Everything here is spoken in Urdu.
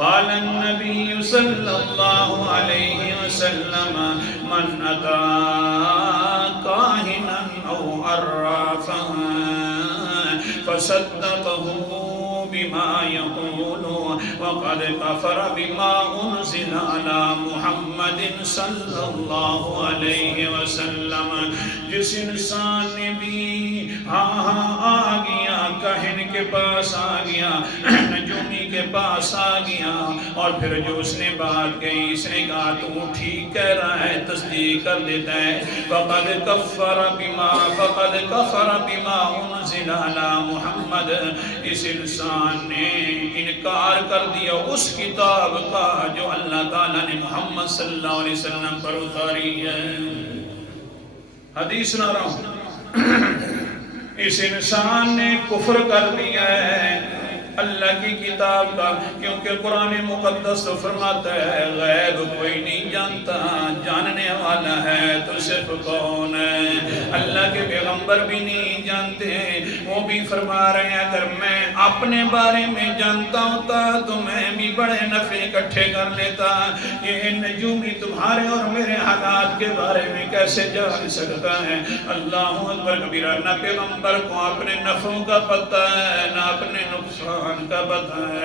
قال النبي صلى الله عليه وسلم من أتى كاهنا أو عرافا فصدقه بما يقول وقد كفر بما أنزل على محمد صلی اللہ علیہ وسلم. جس انسان نے بھی آ گیا کاہن کے پاس آ گیا نجومی کے پاس آ گیا اور پھر جو اس نے بات کہی اس نے کہا تو ٹھیک کہہ رہا ہے تصدیق کر دیتا ہے فقد کفر بما انزل علی محمد. اس انسان نے انکار کر دیا اس کتاب کا جو اللہ تعالیٰ نے محمد صلی اللہ علیہ وسلم پر اتاری ہے. حدیث نہ رہا اس انسان نے کفر کر دیا ہے اللہ کی کتاب کا، کیونکہ قرآن مقدس تو فرماتا ہے غیب کوئی نہیں جانتا، جاننے والا ہے تو صرف کون ہے؟ اللہ کے پیغمبر بھی نہیں جانتے. وہ بھی فرما رہے ہیں اگر میں اپنے بارے میں جانتا ہوتا تو میں بھی بڑے نفع اکٹھے کر لیتا. یہ نجومی تمہارے اور میرے حالات کے بارے میں کیسے جان سکتا ہے؟ اللہ اکبر کبیرہ. نہ پیغمبر کو اپنے نفعوں کا پتہ ہے نہ اپنے نقصان کا پتہ ہے.